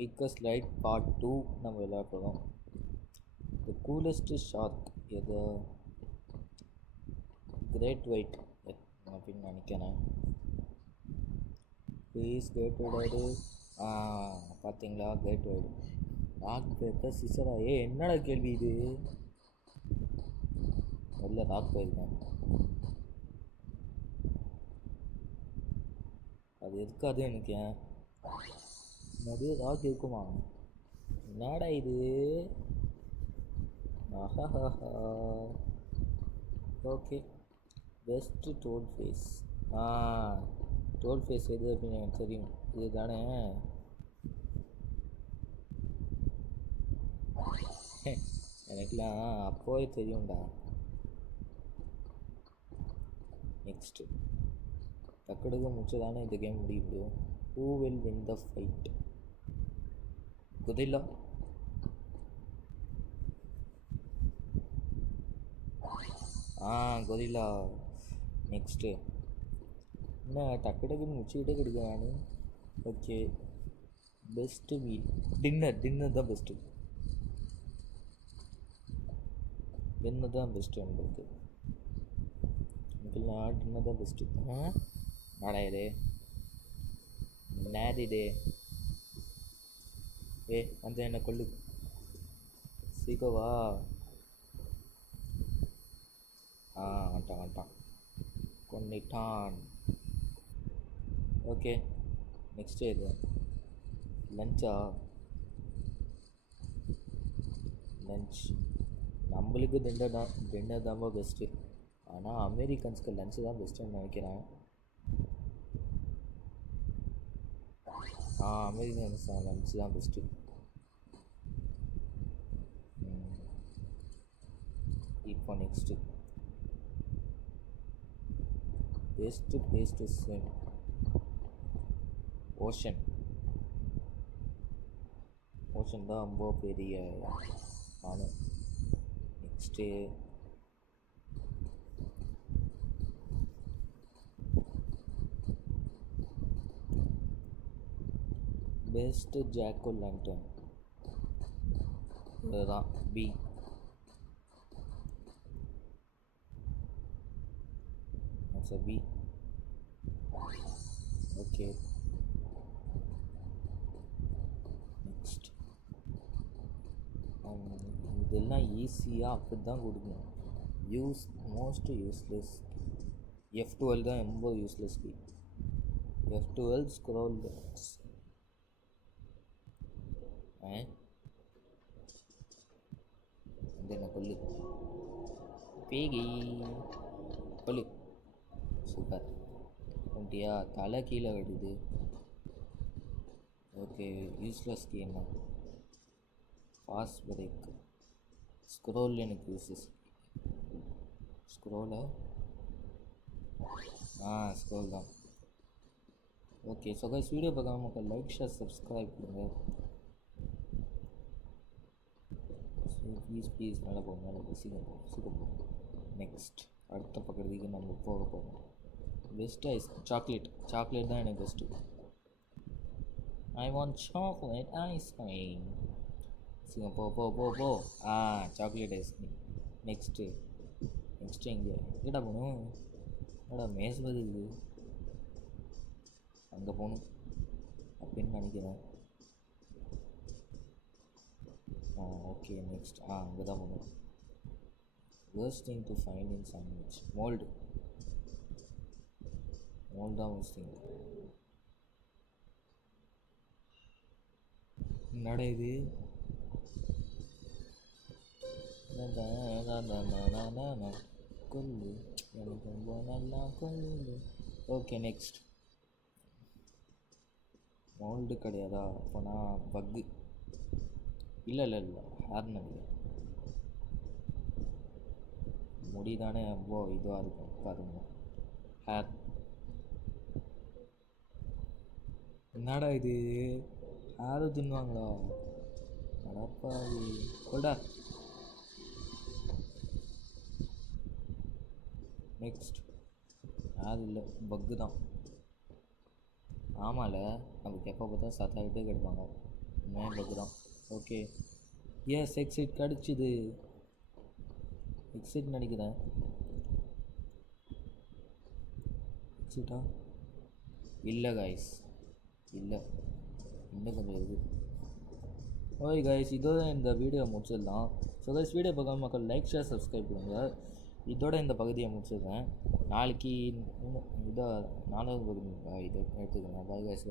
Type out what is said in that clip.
Biggest light part 2 நம்ம விளையாடுறோம். The coolest shark எது? கிரேட் ஒயிட் அப்படின்னு நினைக்கிறேன். Please great white. பார்த்தீங்களா, கிரேட் ஒயிட். ராக் பேப்பர் சிசரா. என்னடா கேள்வி இது? முதல்ல ராக் போயிருக்கேன். அது இருக்காது எனக்கு. நிறைய ராக் இருக்குமா? என்னடா இது? Okay, best doll face. Doll face எது அப்படின்னு எனக்கு தெரியும். இது தானே? எனக்குலாம் அப்போவே தெரியும்டா. நெக்ஸ்ட்டு டக்குடுக்கு முடிச்சு தானே இந்த கேம் முடிய முடியும். Who will win the fight? குதிலா. கொரில்லா. நெக்ஸ்ட்டு என்ன டக்குன்னு முடிச்சுக்கிட்டே கிடைக்கும் நான். Okay, best meal. டின்னர் தான் பெஸ்ட்டு. டின்னர் தான் பெஸ்ட்டு உங்களுக்கு. எனக்குலாம் டின்னர் தான் பெஸ்ட்டு. நாடாயிரு நேரிடே. அந்த என்ன கொள்ளு சீக்கோவா. வந்துட்டான் கொண்டுட்டான். ஓகே, நெக்ஸ்ட் இது லஞ்சா. லஞ்ச் நம்மளுக்கு டின்னர் தான் பெஸ்ட்டு. ஆனால் அமெரிக்கன்ஸ்க்கு லஞ்சு தான் பெஸ்ட்டுன்னு நினைக்கிறேன். அமெரிக்கன்ஸ் லஞ்சு தான் பெஸ்ட்டு. இப்போ next best place to swim. Ocean தான் ரொம்ப பெரிய ஆனு. நெக்ஸ்ட்டு பெஸ்ட்டு ஜாக்கோ லேண்டன். இதுதான் பி. பி. ஓகே, நெக்ஸ்ட் இதெல்லாம் ஈஸியாக அப்படி தான் கொடுக்கணும். Most useless. F12 தான் ரொம்ப யூஸ்லெஸ் பி. F12 scroll. என்ன கொல்லு பேகி கொல்லு. சூப்பர். அப்படியா? தலை கீழே விடுது. ஓகே, யூஸ்லெஸ் என்ன? Fast break. ஸ்க்ரோல் எனக்கு யூஸ்லெஸ். ஸ்க்ரோலா? ஸ்க்ரோல் தான். ஓகே, ஸோ கைஸ், வீடியோ பார்க்காம மக்கள் லைக் ஷேர் சப்ஸ்கிரைப் பண்ணுங்க. ப்ளீஸ் மேலே போகும் சீக்கிரம் போகும். நெக்ஸ்ட் அடுத்த பக்கத்துக்கு நம்ம போக போகிறோம். பெஸ்ட் ஐஸ் சாக்லேட் தான் எனக்கு best. I want chocolate ice cream. சீக்கிரம் போ. Chocolate ice cream. நெக்ஸ்ட்டு எங்கே போகணும்? மேஸ் பதில் அங்கே போகணும் அப்படின்னு நினைக்கிறேன். ஓகே, நெக்ஸ்ட் அங்கே தான் போகணும். Worst thing to find in sandwich. Mould தான் வேர்ஸ்ட் திங். என்னடா இது? கொல்லு எனக்கு ரொம்ப நல்லா கொல்லு. ஓகே, நெக்ஸ்ட் மோல்டு கிடையாதா? அப்போனா பக்கு. இல்லை ஹேர் நினைக்கிறேன். முடி தானே ரொம்ப இதுவாக இருக்கும் பாருங்க. ஹேர். என்னடா இது? ஹேரு தின்னுவாங்களா? நடப்பாவி கொண்டா. நெக்ஸ்ட் ஹேர் இல்லை, பக்கு தான். ஆமாம்ல, நமக்கு எப்போ பார்த்தா சத்தாகிட்டே கிடப்பாங்க. மேலே தான். ஓகே எஸ் எக்ஸிட் கிடச்சிது. எக்ஸிட் நினைக்கிறேன். எக்ஸிட்டா இல்லை காய்ஸ், இல்லை இன்னும் கொஞ்சம் இருக்குது. ஓகே காய்ஸ், இதோட இந்த வீடியோ முடிச்சிடலாம். ஸோ காய்ஸ், வீடியோ பார்க்காம மக்கள் லைக் ஷேர் சப்ஸ்கிரைப் பண்ணுங்கள். இதோட இந்த பகுதியை முடிச்சிடுறேன். நாளைக்கு இதை 4வது பகுதி இதை எடுத்துக்கிறேன். Bye guys.